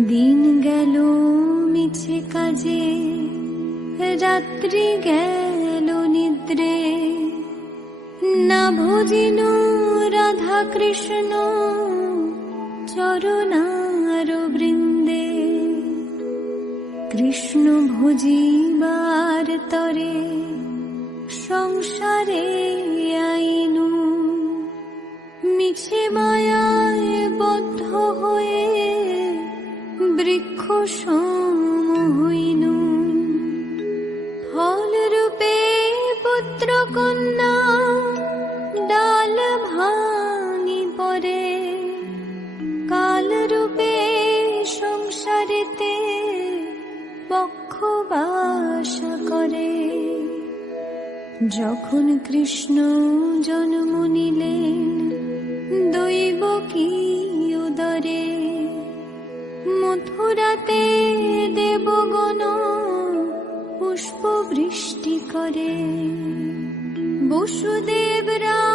দিন গেল মিছে কাজে, রাত্রি গেল নিদ্রে। না ভজিন রাধা কৃষ্ণ চরণার বৃন্দে। কৃষ্ণ ভজিবার তরে সংসারে আইনু। মিছে মায়া করে। বসুদেবরা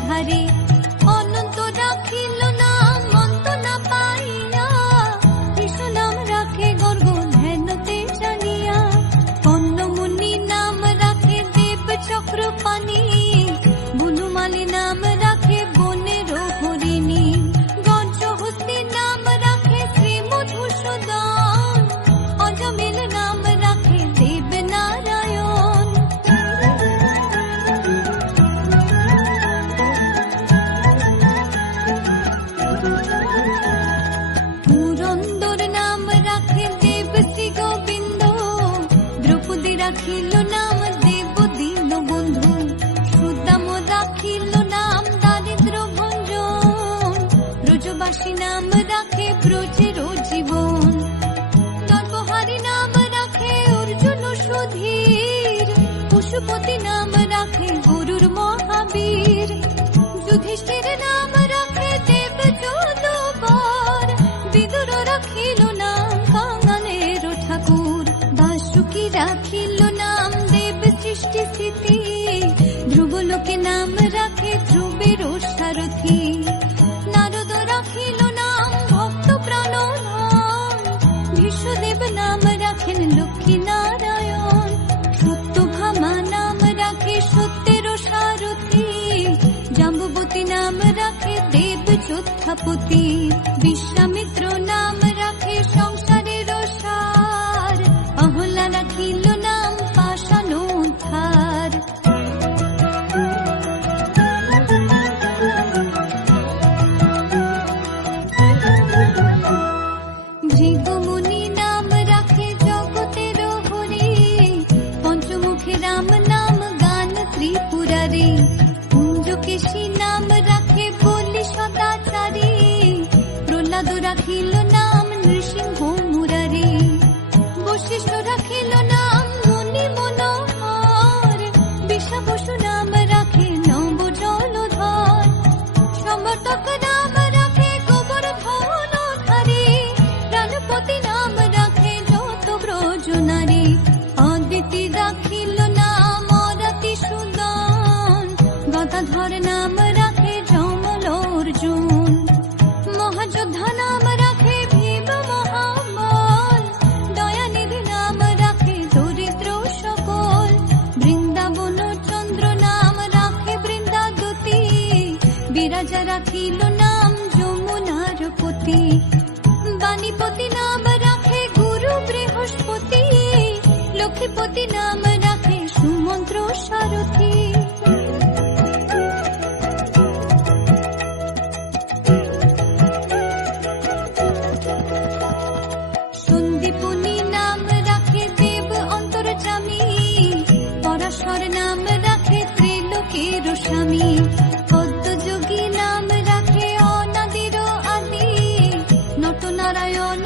ধারে যুধিষ্ঠির নাম রাখে দেব যদুবর বিদুর রাখিল নাম কাঙানের ঠাকুর। বাসুকি রাখিল নাম দেব সৃষ্টি স্থিতি ধ্রুব লোকে নাম রাখে ধ্রুবের সারথী। অযোধ্যাপতি বিশ্বামিত্র নাম রাখে সংসারের সার। অহলা রাখিল নাম পাষাণ উদ্ধার। ভৃগুমুনি নাম রাখে জগতের হরি। পঞ্চমুখী রাম নাম গান ত্রিপুরারী।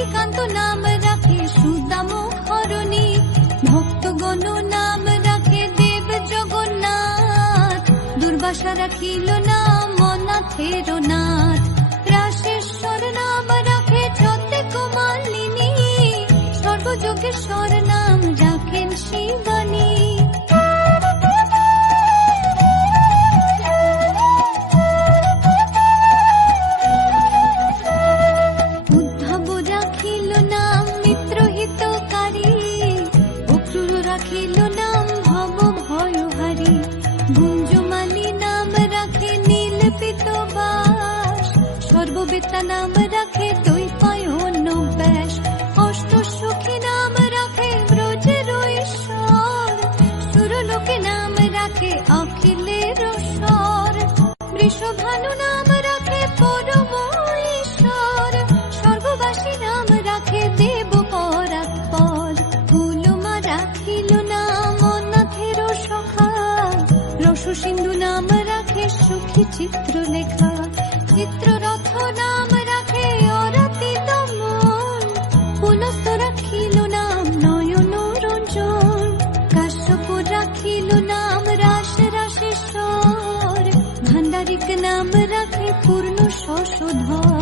গোপীকান্ত নাম রাখে সুদাম হরণী ভক্তগণ নাম রাখে দেব জগন্নাথ। দুর্বাসা রাখিল নাম অনাথের নাথ রাশেশ্বর নাম রাখে ছতে কুমালিনী সর্বযোগেশ্বর নাম রাখেন শিবানী। কিলের সর বৃষভ নাম রাখে পূর্ণ শশধর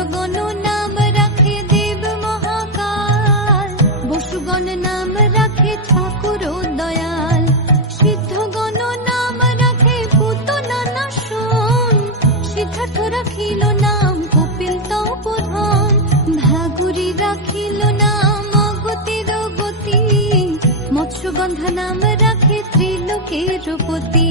বসুগণ নাম রাখে দেব মহাকাল। বসুগণ নাম রাখে ঠাকুর দয়াল। সিদ্ধগণ নাম রাখে ভূত নানা শোন। সিদ্ধার্থ রাখিল নাম কপিল তপধন ভাগুরি রাখিল নাম মৎস্যগন্ধা নাম রাখে ত্রিলোকের পতি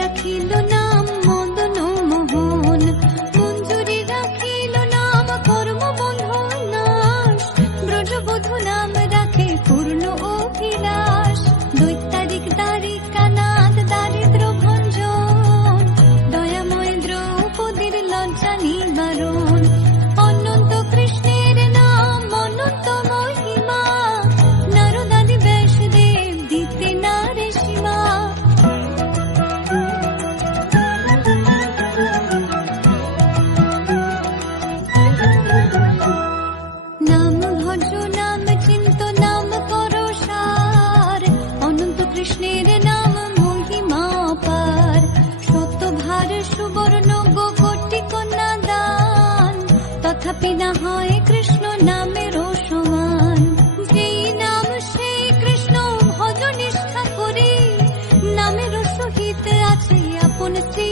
रखी लो नाम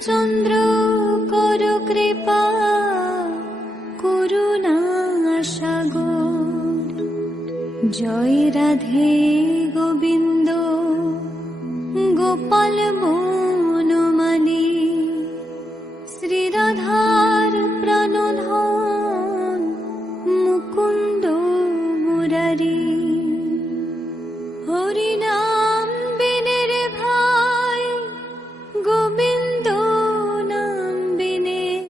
কৃষ্ণচন্দ্র করু কৃপা করুণা সাগর। জয় রাধে গোবিন্দ গোপাল